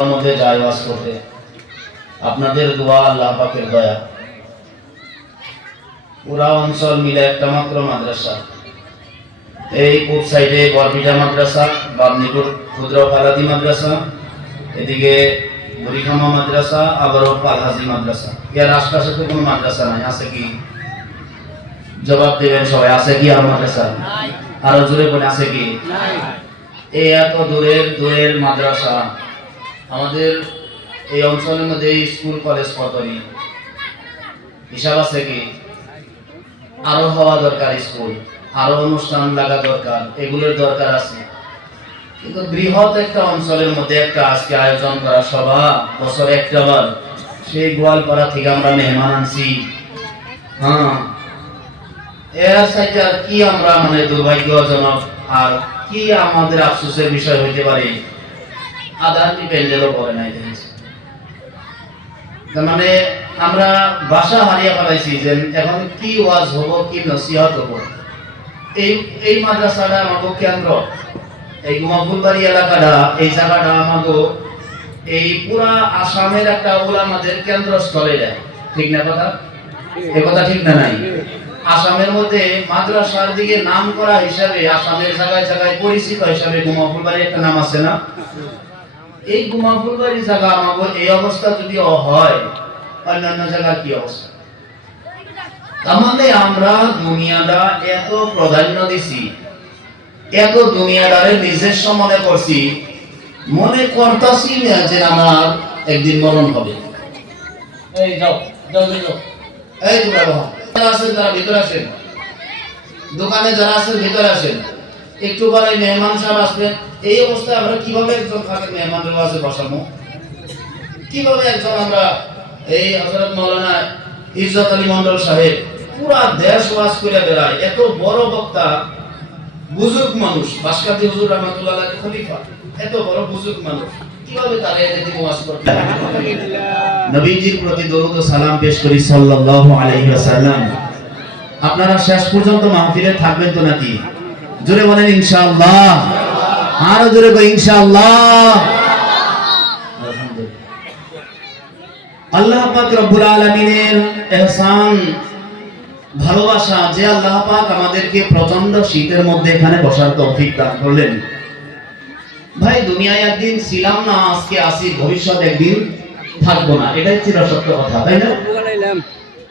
মধ্যে যায় ওয়াজ করতে। আপনাদের দোয়া, আল্লাহ পাকের দয়া, পুরা অঞ্চল মিলে একটা মাত্র মাদ্রাসা। এই পূব সাইডে বরপিটা মাদ্রাসা, বাবনিপুর ক্ষুদ্র ফালাদি মাদ্রাসা, এদিকে বুড়িখামা মাদ্রাসা, আবারও পালহাজি মাদ্রাসা। এর আশপাশে তো কোনো মাদ্রাসা নাই। আছে কি? জবাব দেবেন সবাই। আছে কি আর মাদ্রাসা? আরো জোরে বলে, আছে কি? এই এত দূরের মাদ্রাসা আমাদের এই অঞ্চলের মধ্যে স্কুল কলেজ কতই হিসাব আছে কি? আরো হওয়া দরকার, স্কুল আরো অনুষ্ঠান লাগা দরকার, এগুলোর দরকার আছে। কিন্তু বৃহৎ একটা অঞ্চলের মধ্যে একটা আজকে আয়োজন করা সভা, বছরে একটা বার, সেই গোয়ালপাড়া থেকে আমরা মেহমান আনছি। এর সাথে আর কি আমরা দুর্ভাগ্যজনক আর কি আমাদের আফসোসের বিষয় হইতে পারে? আদানি প্যান্ডেলও করে নাই। মানে আমরা ভাষা হারিয়ে ফেলাইছি যে এখন কি ওয়াজ হবো, কি নসিহত হবো। এই মাদ্রাসাটা আমাকে কেন্দ্র, এই গুমাফুলবাড়ি এলাকাটা, এই জায়গাটা আমাকে এই পুরা আসামের একটা ওলামাদের কেন্দ্রস্থলে দেয়। ঠিক না কথা? এ কথা ঠিক না? নাই আসামের মধ্যে মাদ্রাসার দিকে নাম করা হিসাবে, আসামের জায়গায় জায়গায় পরিচিত হিসাবে গুমাফুলবাড়ি একটা নাম আছে না? এই গুমাফুলবাড়ি জায়গা আমাকে এই অবস্থা যদি হয়, অন্যান্য জায়গার কি অবস্থা? আমাদের আমরা দুনিয়াটা এত প্রাধান্য দিছি, এত দুনিয়াটারে নিজস্ব মনে করছি, মনে করতেছি না যে আমার একদিন মরণ হবে। এই যাও জলদি যাও, এই তোমরা যারা আছেন তারা ভিতরে আসেন, দোকানে যারা আছেন ভিতরে আসেন। একটু পরে মেহমান সাহেব আসবেন। এই অবস্থায় আমরা কিভাবে একজন থাকে মেহমানের কাছে বসাবো? কিভাবে একজন আমরা এই হযরত মাওলানা ইজ্জত আলী মন্ডল সাহেব পুরা দেশ ওয়াজ করে বেড়ায়, এত বড় বক্তা, বুজুর্গ মানুষ, বাসকাতি হুজুর রাহমাতুল্লাহ আলাইহি খলিফা, এত বড় বুজুর্গ মানুষ, কিভাবে তারা এদিকে ওয়াজ করতে? নবীজির প্রতি দরুদ ও সালাম পেশ করি সাল্লাল্লাহু আলাইহি ওয়াসাল্লাম। আপনারা শেষ পর্যন্ত মাহফিলে থাকবেন তো নাকি? জোরে বলেন ইনশাআল্লাহ। আরো জোরে কই ইনশাআল্লাহ। আল্লাহ পাক রব্বুল আলামিনের ইহসান, ভালোবাসা যে আল্লাহ পাক আমাদেরকে প্রচন্ড শীতের মধ্যে এখানে বসার তৌফিক দান করলেন। ভাই, দুনিয়ায় একদিন ছিলাম না, আজকে আছি, ভবিষ্যৎ একদিন থাকবো না, এটাই চিরসত্য কথা, তাই না?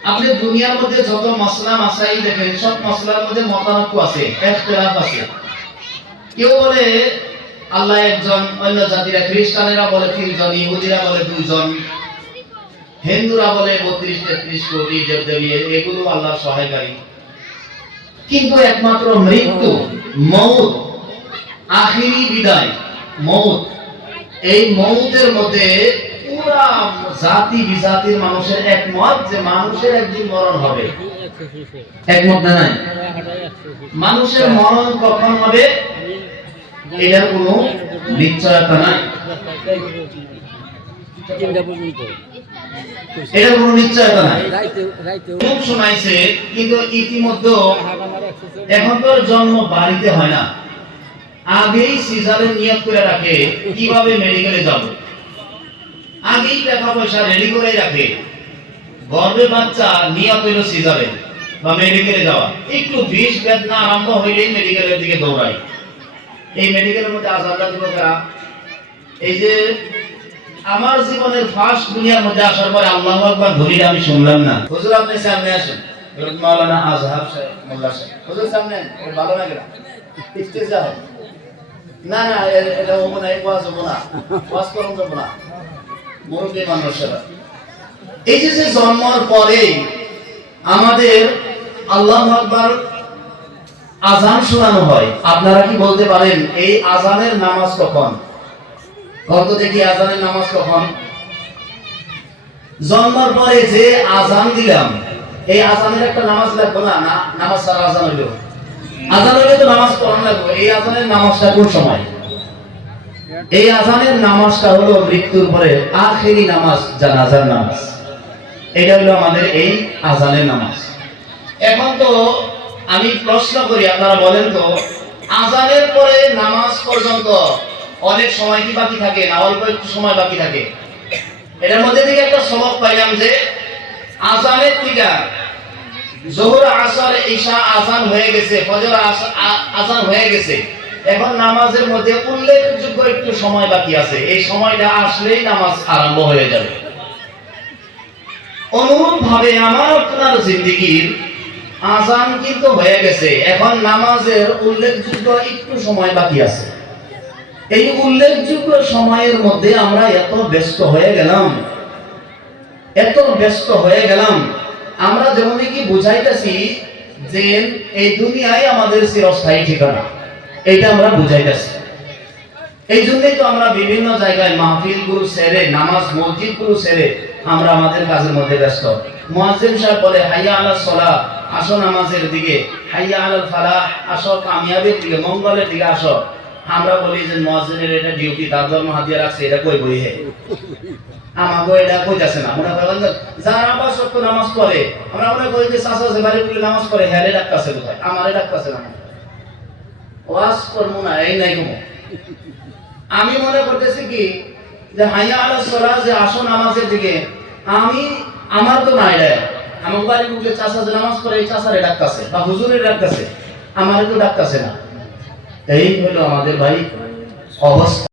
আপনি দুনিয়ার মধ্যে যত মাসলা মাসাইল দেখেন, সব মাসলার মধ্যে মতানৈক্য আছে, ইখতিলাফ আছে। কেউ বলে আল্লাহ একজন, অন্য জাতিরা, খ্রিস্টানেরা বলে 3 জন, ইহুদিরা বলে 2 জন, হিন্দুরা বলে 32-33 কোটি দেবদেবী, এগুলো আল্লাহর সহায়কারী। কিন্তু একমাত্র মৃত্যু, মউত, আখিরি বিদায়, মউত, এই মউতের মধ্যে পুরা জাতি বিজাতির মানুষের একমত যে মানুষের একদিন মরণ হবে। একমত না? নাই? মানুষের মরণ কখন হবে এটার কোনো নিশ্চয়তা নাই। এটার কোনো নিশ্চয়তা নাই। খুব শোনাইছে, কিন্তু ইতিমধ্যে এখন তো জন্ম বাড়িতে হয় না, আগেই সিজারের নিয়ত করে রাখে কিভাবে মেডিকেলে যাব, আগেই টাকা পয়সা রেডি করে রাখে। গর্ভে বাচ্চা নিয়ত হইল সিজারে বা মেডিকেলে যাওয়া, একটু বিষ বেদনা আরম্ভ হইলেই মেডিকেলের দিকে দৌড়ায়। এই মেডিকেলের মধ্যে আজাদা দিব কারা? এই যে আমার জীবনের ফার্স্ট দুনিয়ার মধ্যে আসার পরে আল্লাহু আকবার ধরিয়ে আমি শুনলাম না। হুজুর আপনি সামনে আসেন, মাওলানা আজহার সাহেব, মোল্লা সাহেব, হুজুর সামনে, ভালো লাগে না স্টেজে যাও না, না এটা হবো না, এই ওয়াজ হবো না, ওয়াজ করুন যাবো না, মুরব্বী মানুষেরা। এই যে জন্মের পরে আমাদের আল্লাহু আকবার আজান শোনানো হয়, আপনারা কি বলতে পারেন এই আজানের নামাজ কখন? কত দেখি আজানের নামাজ কখন? জন্মের পরে যে আজান দিলাম, এই আজানের একটা নামাজ লাগবে না? না, নামাজ ছাড়া আজান হইল, আজান হইলে তো নামাজ পড়ানো লাগবে। এই আজানের নামাজটা কোন সময়? এই আজানের নামাজটা হলো মৃত্যুর পরে আখেরি নামাজ, জানাজার নামাজ। এটা হলো আমাদের এই আজানের নামাজ। এখন তো আমি প্রশ্ন করি, আপনারা বলেন তো, আজানের পরে নামাজ পর্যন্ত অনেক সময় কি বাকি থাকে না, অল্প একটু সময় বাকি থাকে। এটার মধ্যে থেকে একটা সবক পাইলাম যে আজানের থেকে যোহর আসর ঈশা আজান হয়ে গেছে, ফজর আজান হয়ে গেছে, এখন নামাজের মধ্যে উল্লেখযোগ্য একটু সময় বাকি আছে। এই সময়টা আসলেই নামাজ আরম্ভ হয়ে যাবে। অনুরূপ ভাবে আমার আপনার জিন্দেগির আজান কিন্তু হয়ে গেছে, এখন নামাজের উল্লেখযোগ্য একটু সময় বাকি আছে। এই উল্লেখযোগ্য সময়ের মধ্যে আমরা এত ব্যস্ত হয়ে গেলাম, আমরা যেমন কি বুঝাইতেছি যে এই দুনিয়ায় আমাদের চিরস্থায়ী ঠিকানা, এটা আমরা বুঝাইতেছি। এই জন্যই তো আমরা বিভিন্ন জায়গায় মাহফিল গুলো ছেড়ে, নামাজ মসজিদ গুলো ছেড়ে আমরা আমাদের কাজের মধ্যে ব্যস্ত। মুয়াজ্জিন সাহেব বলে হাইয়া আলাস সালাহ, আসো নামাজের দিকে, হাইয়া আলাল ফালাহ, আসো কামিয়াবির দিকে, মঙ্গলের দিকে আসো। আমরা বলি যে মুয়াজ্জিনের এটা ডিউটি, তার জন্য হাদিয়া রাখছে, এটা কই বই হে আমাগো এটা কইতাছে না। মনে করেন যারা আবার সত্য নামাজ পড়ে, আমরা মনে করি যে চাচা যে বাড়ি বলে নামাজ পড়ে হেলে ডাকতাছে কোথায়, আমারে ডাকতাছে না, ওয়াজ করবো না এই নাই ঘুমো। আমি মনে করতেছি কি যে হাইয়া আলাস সালাহ, যে আসো নামাজের দিকে, আমার তো নাই রে, আমার বাড়ি বলে চাচা যে নামাজ পড়ে এই চাচারে ডাকতাছে বা হুজুরে ডাকতাছে, আমারে তো ডাকতাছে না। এই হলো আমাদের ভাই অবস্থা।